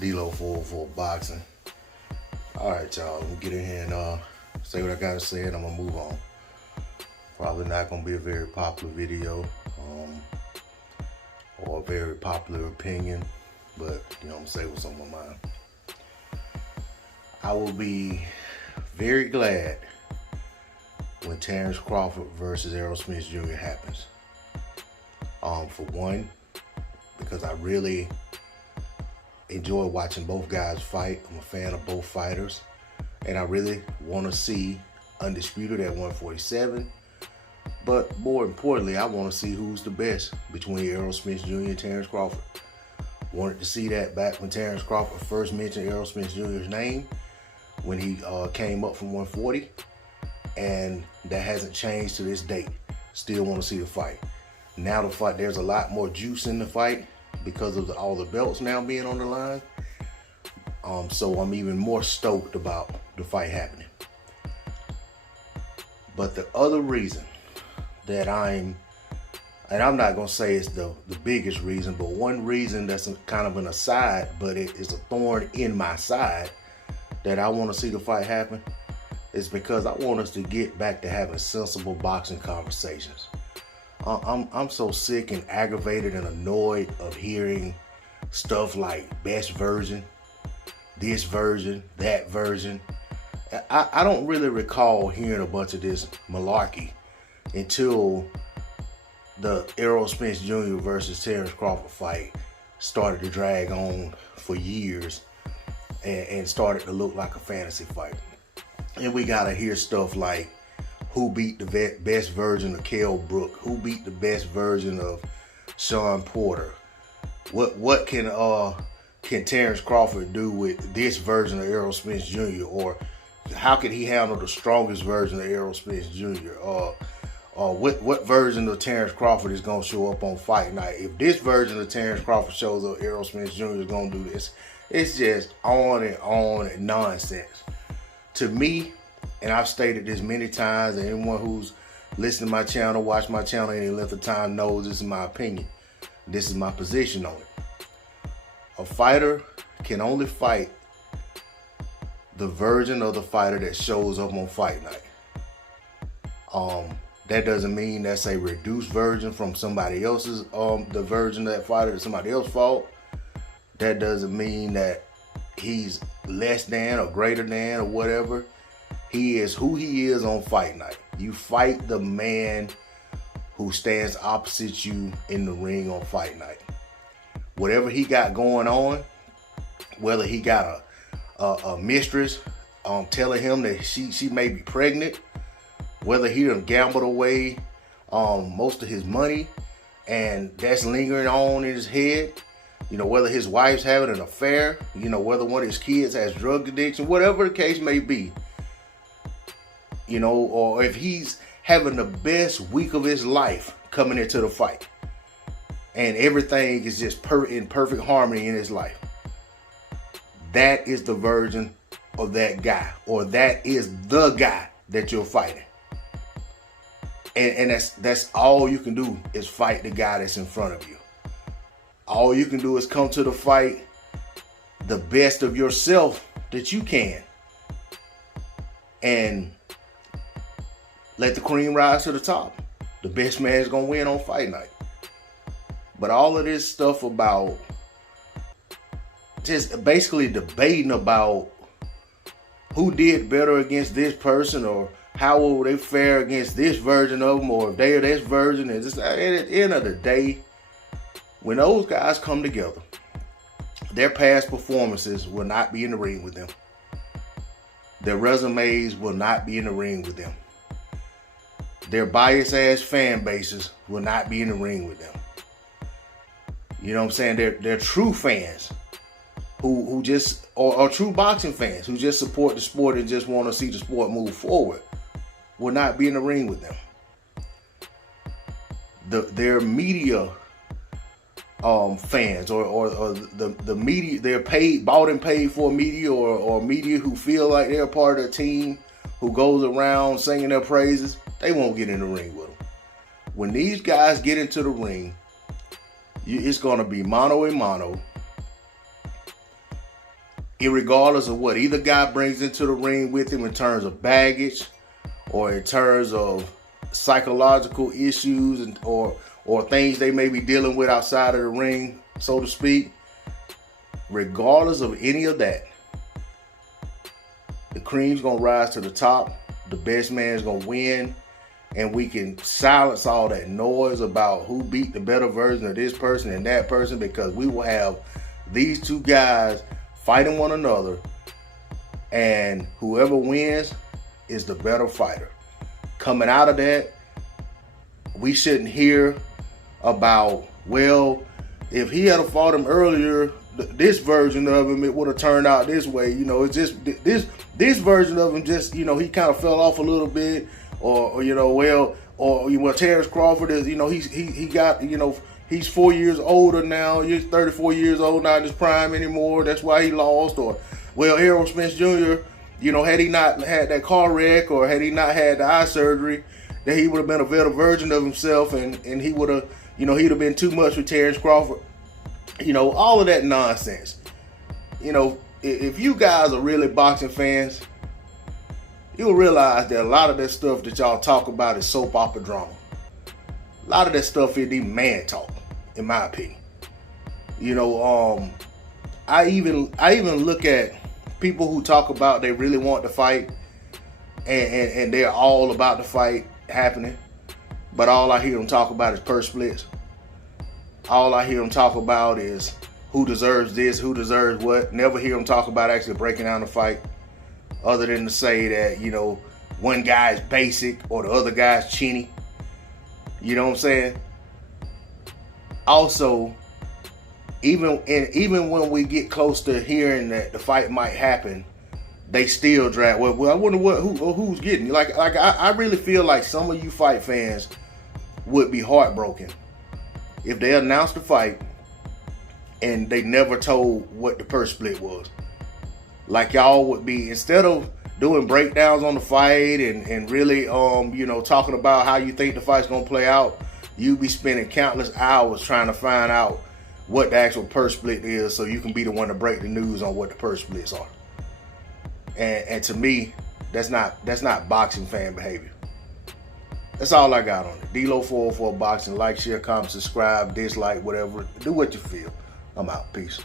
D-Lo for boxing. All right, y'all. Let me get in here and say what I gotta say, and I'm gonna move on. Probably not gonna be a very popular video, or a very popular opinion, but you know, I'm gonna say what's on my mind. I will be very glad when Terence Crawford versus Errol Spence Jr. happens. For one, because I really enjoy watching both guys fight. I'm a fan of both fighters, and I really want to see Undisputed at 147. But more importantly, I want to see who's the best between Errol Spence Jr. and Terence Crawford. Wanted to see that back when Terence Crawford first mentioned Errol Spence Jr.'s name when he came up from 140, and that hasn't changed to this date. Still want to see the fight. Now the fight, there's a lot more juice in the fight because of all the belts now being on the line. So I'm even more stoked about the fight happening. But the other reason that and I'm not gonna say it's the biggest reason, but one reason that's kind of an aside, but it is a thorn in my side that I want to see the fight happen, is because I want us to get back to having sensible boxing conversations. I'm so sick and aggravated and annoyed of hearing stuff like best version, this version, that version. I don't really recall hearing a bunch of this malarkey until the Errol Spence Jr. versus Terence Crawford fight started to drag on for years and started to look like a fantasy fight. And we gotta hear stuff like, who beat the best version of Kell Brook? Who beat the best version of Shawn Porter? What can Terence Crawford do with this version of Errol Spence Jr.? Or how could he handle the strongest version of Errol Spence Jr.? What version of Terence Crawford is gonna show up on fight night? If this version of Terence Crawford shows up, Errol Spence Jr. is gonna do this. It's just on and nonsense. To me, and I've stated this many times, and anyone who's listened to my channel, watched my channel any length of time knows this is my opinion. This is my position on it. A fighter can only fight the version of the fighter that shows up on fight night. That doesn't mean that's a reduced version from somebody else's, the version of that fighter that somebody else fought. That doesn't mean that he's less than or greater than or whatever. He is who he is on fight night. You fight the man who stands opposite you in the ring on fight night. Whatever he got going on, whether he got a mistress telling him that she may be pregnant, whether he done gambled away most of his money and that's lingering on in his head, you know, whether his wife's having an affair, you know, whether one of his kids has drug addiction, whatever the case may be, you know, or if he's having the best week of his life coming into the fight and everything is just in perfect harmony in his life. That is the version of that guy, or that is the guy that you're fighting. And that's all you can do is fight the guy that's in front of you. All you can do is come to the fight the best of yourself that you can. And let the cream rise to the top. The best man is going to win on fight night. But all of this stuff about just basically debating about who did better against this person, or how will they fare against this version of them, or if they are this version. And just, at the end of the day, when those guys come together, their past performances will not be in the ring with them. Their resumes will not be in the ring with them. Their biased ass fan bases will not be in the ring with them. You know what I'm saying? They're true fans who just, or true boxing fans who just support the sport and just want to see the sport move forward, will not be in the ring with them. Their media fans, or the media, they're bought and paid for media, or media who feel like they're part of a team who goes around singing their praises, they won't get in the ring with them. When these guys get into the ring, it's going to be mano a mano. irregardless of what either guy brings into the ring with him in terms of baggage or in terms of psychological issues or things they may be dealing with outside of the ring, so to speak. Regardless of any of that, the cream's gonna rise to the top. The best man's gonna win, and we can silence all that noise about who beat the better version of this person and that person, because we will have these two guys fighting one another, and whoever wins is the better fighter. Coming out of that, we shouldn't hear about, well, if he had fought him earlier, this version of him, it would have turned out this way. You know, it's just this version of him just, you know, he kind of fell off a little bit, or you know, well, Terence Crawford is, you know, he got, you know, he's 4 years older now. He's 34 years old, not in his prime anymore. That's why he lost. Or, well, Errol Spence Jr., you know, had he not had that car wreck, or had he not had the eye surgery, that he would have been a better version of himself, and he would have, you know, he'd have been too much for Terence Crawford. You know, all of that nonsense. You know, if you guys are really boxing fans, you'll realize that a lot of that stuff that y'all talk about is soap opera drama. A lot of that stuff isn't even man talk, in my opinion. You know, I even look at people who talk about they really want to fight, and they're all about the fight happening, but all I hear them talk about is purse splits. All I hear them talk about is who deserves this, who deserves what. Never hear them talk about actually breaking down the fight, other than to say that, you know, one guy is basic or the other guy's chinny. You know what I'm saying? Also, even when we get close to hearing that the fight might happen, they still drag. Well, I wonder who's getting. Like I really feel like some of you fight fans would be heartbroken if they announced the fight and they never told what the purse split was. Like y'all would be, instead of doing breakdowns on the fight and really you know, talking about how you think the fight's gonna play out, you'd be spending countless hours trying to find out what the actual purse split is, so you can be the one to break the news on what the purse splits are. And to me, that's not boxing fan behavior. That's all I got on it. D-Lo 404 Boxing. Like, share, comment, subscribe, dislike, whatever. Do what you feel. I'm out. Peace.